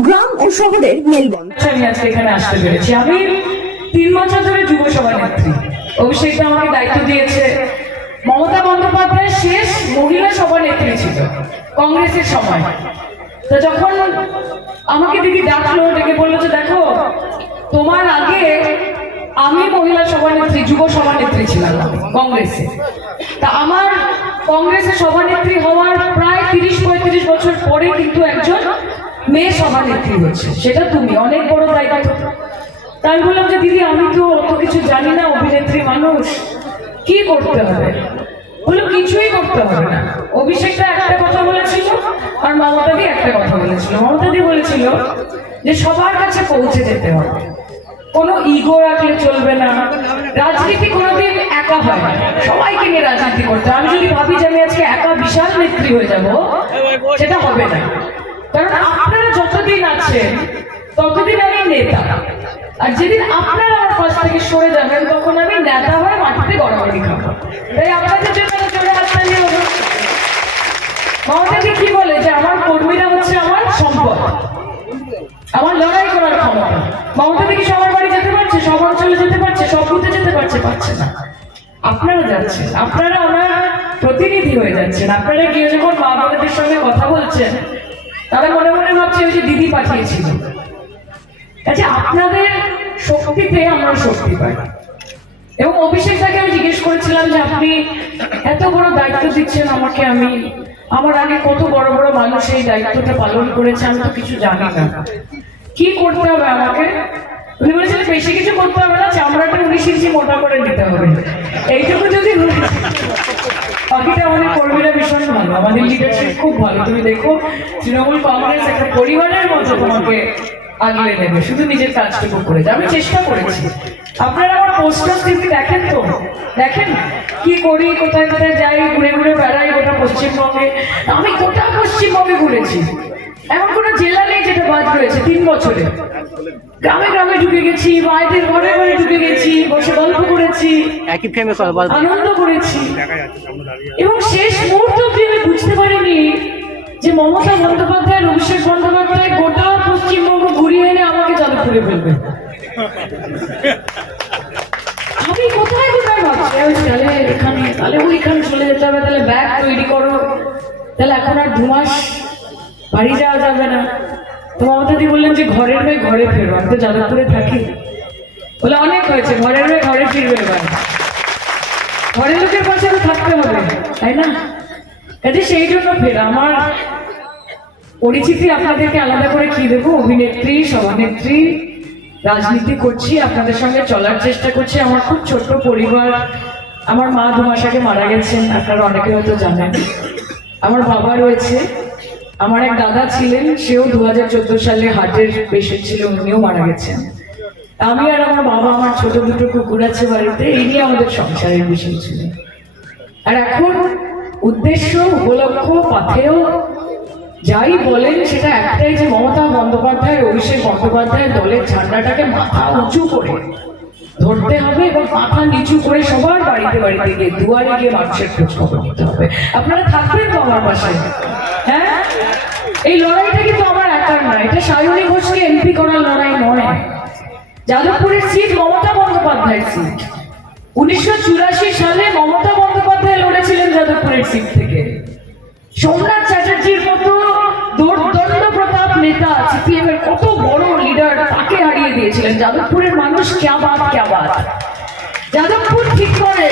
গ্রাম ও শহরের মেলবন্ধন। আচ্ছা, আমি আজকে এখানে আসতে পেরেছি। আমি তিন বছর ধরে যুব সভা নেত্রী। অভিষেক আমাকে দায়িত্ব দিয়েছে। মমতা বন্দ্যোপাধ্যায় শেষ মহিলা সভা নেত্রী ছিল। কংগ্রেসের সময়। তো যখন আমাকে দিদি ডাকলো, ডেকে বলল যে, দেখো, তোমার আগে আমি মহিলা সভানেত্রী, যুব সভানেত্রী ছিলাম কংগ্রেসে। তা আমার কংগ্রেসের সভানেত্রী হওয়ার প্রায় তিরিশ, পঁয়ত্রিশ বছর পরে কিন্তু একজন মেয়ে সভানেত্রী হচ্ছে সেটা তুমি, অনেক বড় দায়িত্ব। তা আমি বললাম যে, দিদি, আমি তো অত কিছু জানি না, অভিনেত্রী মানুষ। কি করতে হবে? বলল কিছুই করতে হবে না। অভিষেকটা একটা কথা বলেছিল, আর মমতাদি একটা কথা বলেছিল। মমতাদি বলেছিল যে সবার কাছে পৌঁছে যেতে হবে। কোনো ইগো রাখলে চলবে না। রাজনীতি কোনোদিন একা হয় না। সবাইকে নিয়ে রাজনীতি করতে। আমি যদি ভাবি যে আমি আজকে একা বিশাল নেত্রী হয়ে যাব, সেটা হবে না। কারণ আপনারা যতদিন আছেন, ততদিন আমি নেতা। আর যেদিন আপনারা আমার পাশ থেকে সরে যাবেন, তখন আমি নেতা হয়ে মাটিতে গড়াগড়ি খাব। তাই আপনাদের মমতাদি কি বলে যে আমার কর্মীরা হচ্ছে আমার সম্পদ? আমার লড়াই করার ক্ষমতা। মমতা দেখি সবার বাড়ি যেতে পারছে? সব অঞ্চলে যেতে পারছে? সব বুথে যেতে পারছে? পারছে না। আপনারা যাচ্ছেন। আপনারা আমার প্রতিনিধি হয়ে যাচ্ছেন। আপনারা গিয়ে যখন মা বোনদের সঙ্গে কথা বলছেন, তারা মনে মনে ভাবছে ওই যে দিদি পাঠিয়েছিল। আচ্ছা আপনাদের শক্তিতে আমরা শক্তি পাই। এবং অভিষেক দাকে আমি জিজ্ঞেস করেছিলাম যে আপনি এত বড় দায়িত্ব দিচ্ছেন আমাকে, আমি আমার আগে কত বড় বড় মানুষ এই দায়িত্বটা পালন করেছে, আমি তো কিছু জানি না। কি করতে হবে আমাকে? উনি বলেছিলেন বেশি কিছু করতে হবে না, চামড়াটা উনিশ ইঞ্চি মোটা করে নিতে হবে। এইটুকু যদি বাকিটা আমাদের কর্মীরা ভীষণ ভালো, আমাদের লিডারশিপ খুব ভালো। তুমি দেখো, তৃণমূল কংগ্রেস একটা পরিবারের মতো তোমাকে আগলে নেবে, শুধু নিজের কাজটুকু করে। আমি চেষ্টা করেছি। আপনারা আমার পোস্টার টিভি দেখেন তো? দেখেন কি করি কোথায় কোথায় যাই ঘুরে ঘুরে বেড়াই গোটা পশ্চিমবঙ্গে। আমি গোটা পশ্চিমবঙ্গে ঘুরেছি। এমন কোনো জেলা নেই যেটা বাদ রয়েছে তিন বছরে। গ্রামে গ্রামে ঢুকে গেছি মায়েদের ঘরে ঘরে ঢুকে গেছি বসে গল্প করেছি আনন্দ করেছি। এবং শেষ মুহূর্ত অব্দি আমি বুঝতে পারিনি যে মমতা বন্দ্যোপাধ্যায় অভিষেক বন্দ্যোপাধ্যায় গোটা পশ্চিমবঙ্গ ঘুরিয়ে এনে আমাকে যাদবপুরে ফেলবে। আমি কোথায় কোথায় ভাবছি? তাহলে এখানে, তাহলে ওইখানে চলে যেতে হবে, তাহলে ব্যাগ তৈরি করো। তাহলে এখন আর দু মাস বাড়ি যাওয়া যাবে না। তো মমতাদি বললেন যে ঘরের মেয়ে ঘরে ফেরো, আমি তো যাদবপুরে থাকি। বলে অনেক হয়েছে, ঘরের মেয়ে ঘরে ফিরবে এবার। ঘরের লোকের পাশে থাকতে হবে, তাই না? কাজে সেই জন্য ফের। আমার পরিচিতি আপনাদেরকে আলাদা করে কি দেবো? অভিনেত্রী, সভানেত্রী, রাজনীতি করছি, আপনাদের সঙ্গে চলার চেষ্টা করছি। আমার খুব ছোট্ট পরিবার। আমার মা দু আগে মারা গেছেন, আপনারা অনেকে হয়তো জানেন। আমার বাবা রয়েছে। আমার এক দাদা ছিলেন, সেও দু হাজার চোদ্দ সালে হার্টের পেশেন্ট ছিল, উনিও মারা গেছেন। আমি আর আমার বাবা, আমার ছোট দুটো কুকুর আছে বাড়িতে, এই নিয়ে আমাদের সংসারের বিষয় ছিল। আর এখন উদ্দেশ্য, উপলক্ষ পাথেও যাই বলেন, সেটা একটাই যে মমতা বন্দ্যোপাধ্যায়, অভিষেক বন্দ্যোপাধ্যায় দলের ঝান্ডাটাকে মাথা উঁচু করে ধরতে হবে এবং মাথা নিচু করে সবার বাড়িতে বাড়িতে গিয়ে, দুয়ারে গিয়ে মানুষের খোঁজ খবর নিতে হবে। আপনারা থাকবেন তো আমার পাশে? হ্যাঁ? এই লড়াইটা কিন্তু আমার একার নয় এটা সায়নী ঘোষকে এমপি করার লড়াই নয়। যাদবপুরের সিট মমতা বন্দ্যোপাধ্যায়ের সিট। উনিশশো চুরাশি সালে মমতা বন্দ্যোপাধ্যায় লড়েছিলেন যাদবপুরের সিট থেকে। সোমনাথ চ্যাটার্জির মতো প্রতাপ নেতা সিপিএম এর কত বড় লিডার তাকে হারিয়ে দিয়েছিলেন। যাদবপুরের মানুষ ক্যা ক্যা বাত? যাদবপুর ঠিক করে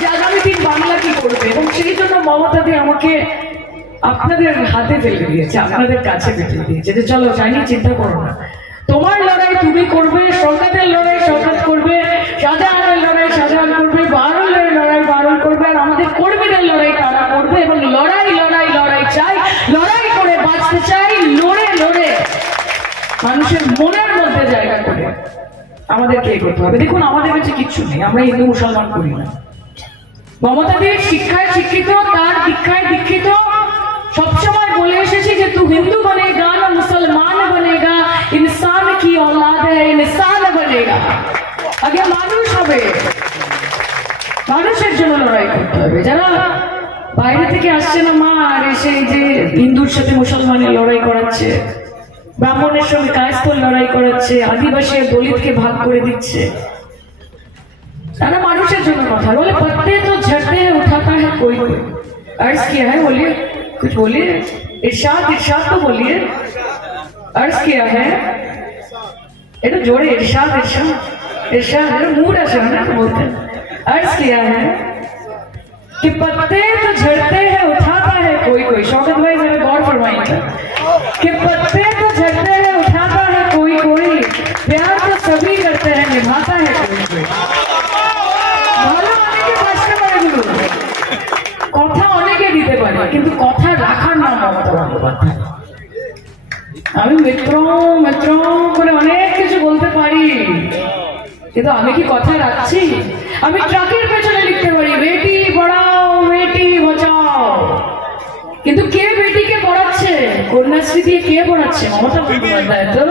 যে আগামী দিন বাংলা কি করবে এবং সেই জন্য মমতা দিয়ে আমাকে আপনাদের হাতে ফেলে দিয়েছে, আপনাদের কাছে ফেলে দিয়েছে। যে চলো চাইনি চিন্তা করো না। তোমার লড়াই তুমি এগোতে হবে। দেখুন, আমাদের কাছে কিচ্ছু নেই, আমরা হিন্দু, মুসলমান, করি না। মমতা দেব শিক্ষায় শিক্ষিত, তার দীক্ষায় দীক্ষিত, সবসময় বলে এসেছি যে তু হিন্দু বনেগা না মুসলমান বনেগা? ইনসান আগে মানুষ হবে। মানুষের জন্য লড়াই করতে হবে। যারা বাইরে থেকে আসছে না, মা, আর এসে যে হিন্দুর সাথে মুসলমানের লড়াই করাচ্ছে। ব্রাহ্মণের সঙ্গে কায়স্থল লড়াই করাচ্ছে আদিবাসী আর দলিতকে ভাগ করে দিচ্ছে তারা মানুষের জন্য কথা বলে पत्ते तो झड़ते हैं उठाता है कोई कोई अर्ज किया है बोलिए कुछ बोलिए इरशाद इरशाद तो बोलिए अर्ज किया है এটা জোরে ইরশাদ ইরশাদ इरशाद এটা मूड আছে না বলতে अर्ज किया है कि पत्ते तो झड़ते हैं उठाता है कोई कोई शौकत भाई जरा गौर फरमाइएगा আমি মিত্র মিত্র করে অনেক কিছু বলতে পারি। কিন্তু আমি কি কথা রাখছি? আমি ট্রাকের পেছনে লিখতে পারি বেটি পড়াও বেটি বাঁচাও। কিন্তু কে বেটিকে পড়াচ্ছে? কন্যাশ্রী দিয়ে কে পড়াচ্ছে? মমতা বন্দ্যোপাধ্যায় তো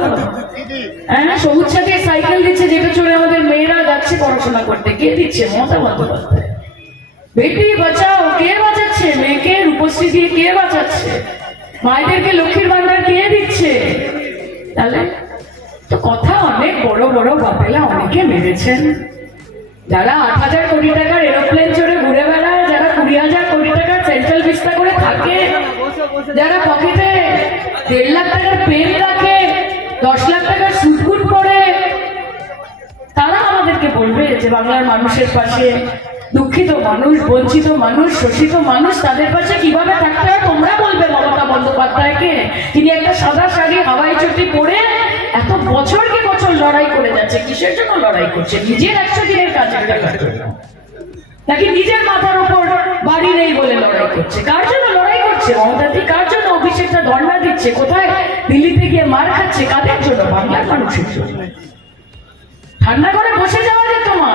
হ্যাঁ সবুজ সাথে সাইকেল দিচ্ছে যেটা চলে আমাদের মেয়েরা যাচ্ছে পড়াশোনা করতে। কে দিচ্ছে? মমতা বন্দ্যোপাধ্যায়। বেটি বাঁচাও কে বাঁচাচ্ছে? মেয়েকে রূপশ্রী দিয়ে কে বাঁচাচ্ছে? মায়েদেরকে লক্ষ্মীর ভান্ডার কে দিচ্ছে? তাহলে তো কথা অনেক বড় বড় বাপেলা অনেকে মেরেছেন। যারা আট হাজার কোটি টাকার এরোপ্লেন চড়ে ঘুরে বেড়ায়, যারা কুড়ি হাজার কোটি টাকার সেন্ট্রাল ভিস্তা করে থাকে, যারা পকেটে দেড় লাখ টাকার পেন রাখে, দশ লাখ টাকার সুটকুট পরে, তারা আমাদেরকে বলবে যে বাংলার মানুষের পাশে দুঃখিত মানুষ, বঞ্চিত মানুষ, শোষিত মানুষ, তাদের পাশে কীভাবে থাকতে হয় তোমরা বলবে বন্দ্যোপাধ্যায়কে। তিনি একটা সাদা শাড়ি, হাওয়াই চটি পরে এত বছর কি বছর লড়াই করে যাচ্ছে, কিসের জন্য লড়াই করছে? নিজের একশো দিনের কাজের নাকি নিজের মাথার উপর বাড়ি নেই বলে লড়াই করছে? কার জন্য লড়াই করছে? মমতাদি কার জন্য অভিষেকটা ধর্ণা দিচ্ছে? কোথায়? দিল্লিতে গিয়ে মার খাচ্ছে? কাদের জন্য? বাংলার মানুষের জন্য। ঠান্ডা ঘরে বসে যাওয়া যেত মা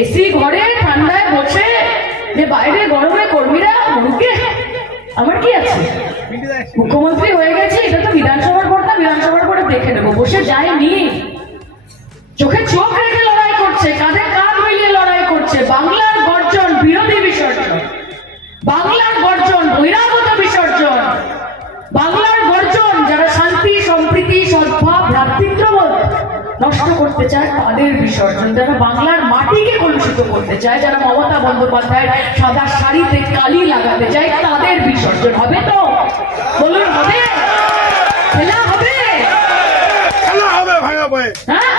এসি ঘরে ঠান্ডায় বসে যে বাইরে গরমে কর্মীরা মুখে আমার কি আছে? মুখ্যমন্ত্রী হয়ে গেছে, এটা তো বিধানসভার ভোট না, বিধানসভার ভোটে দেখে নেব। বসে যায়নি চোখে চোখ রেখে লড়াই করছে, কাঁধে কাঁধ মিলিয়ে লড়াই করছে। বাংলার গর্জন, বিরোধী বিসর্জন। বাংলার করতে চায় তাদের বিসর্জন। যারা বাংলার মাটিকে কলুষিত করতে চায় যারা মমতা বন্দ্যোপাধ্যায় সাদা শাড়িতে কালি লাগাতে চায় তাদের বিসর্জন হবে তো? বলুন হবে? খেলা হবে? খেলা হবে ভাঙা হ্যাঁ?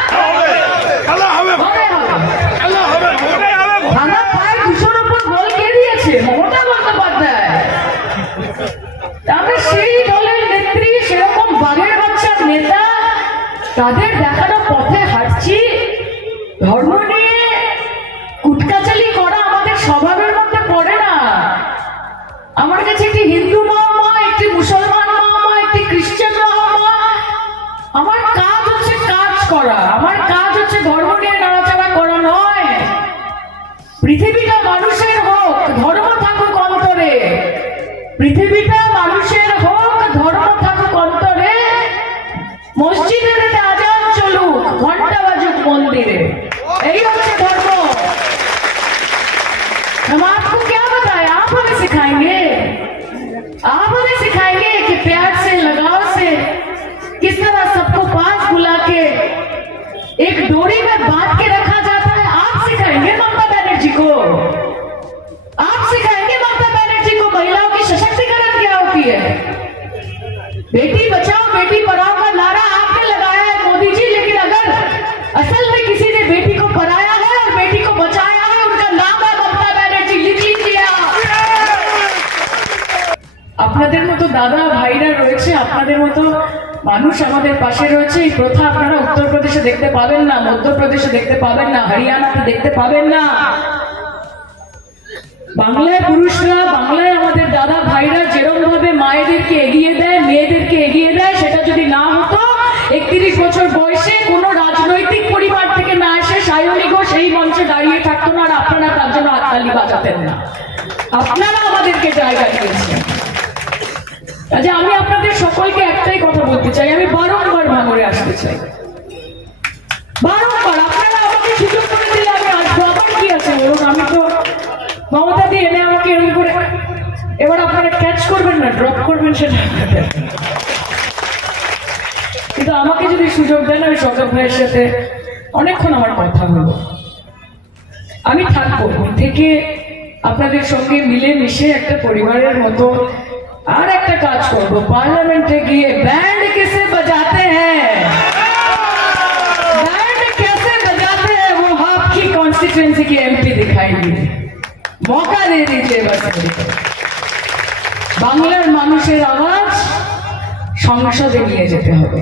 খেলা হবে। হবে হবে। খেলা হবে হবে। ভাঙা পায়ে দুশোর উপর গোল কে দিয়েছে? মমতা বন্দ্যোপাধ্যায়। তবে সেই দলের নেত্রী সেরকম বাঘের বাচ্চার নেতা তাদের দেখানো পথে ধর্ম নিয়ে কুটকাচালি করা আমাদের স্বভাবের আপনাদের মতো দাদা ভাইরা রয়েছে, আপনাদের মতো মানুষ আমাদের পাশে রয়েছে। এই প্রথা আপনারা উত্তরপ্রদেশে দেখতে পাবেন না, মধ্যপ্রদেশে দেখতে পাবেন না, হরিয়ানাতে দেখতে পাবেন না। বাংলায় পুরুষরা, বাংলায় আমাদের দাদা ভাইরা যেরকম ভাবে মায়েদেরকে এগিয়ে দেয়, মেয়েদেরকে এগিয়ে দেয়, সেটা যদি না হতো, একত্রিশ বছর বয়সে কোনো রাজনৈতিক পরিবার থেকে না এসে সায়নী ঘোষ এই মঞ্চে দাঁড়িয়ে থাকতো না, আর আপনারা তার জন্য হাততালি বাজাতেন না। আপনারা আমাদেরকে জায়গা দিয়েছেন। কাজে আমি আপনাদের সকলকে একটাই কথা বলতে চাই, আমি বারংবার ভাঙরে আসতে চাই। বারংবার, আপনারা আমাকে সুযোগ করে দিলে আমি আসব। আবার কি আছে বলুন? আমি তো মমতা দিয়ে এনে আমাকে এরকম করে এবার আপনারা ক্যাচ করবেন না ড্রপ করবেন সেটা কিন্তু আমাকে যদি সুযোগ দেন, আমি শঙ্কর ভাইয়ের সাথে অনেকক্ষণ আমার কথা হলো। আমি থাকব। থেকে আপনাদের সঙ্গে মিলে মিশে একটা পরিবারের মতো আর একটা কাজ করব পার্লামেন্টে গিয়ে ব্যান্ড কেসে বাজাতে হ্যাঁ ব্যান্ড কেসে বাজাতে হ্যাঁ ও আপকি কনস্টিটুয়েন্সি কি এমপি দিখাएंगे মৌকা দিয়ে দিচ্ছে বাস বাংলার মানুষের আওয়াজ সংসদে নিয়ে যেতে হবে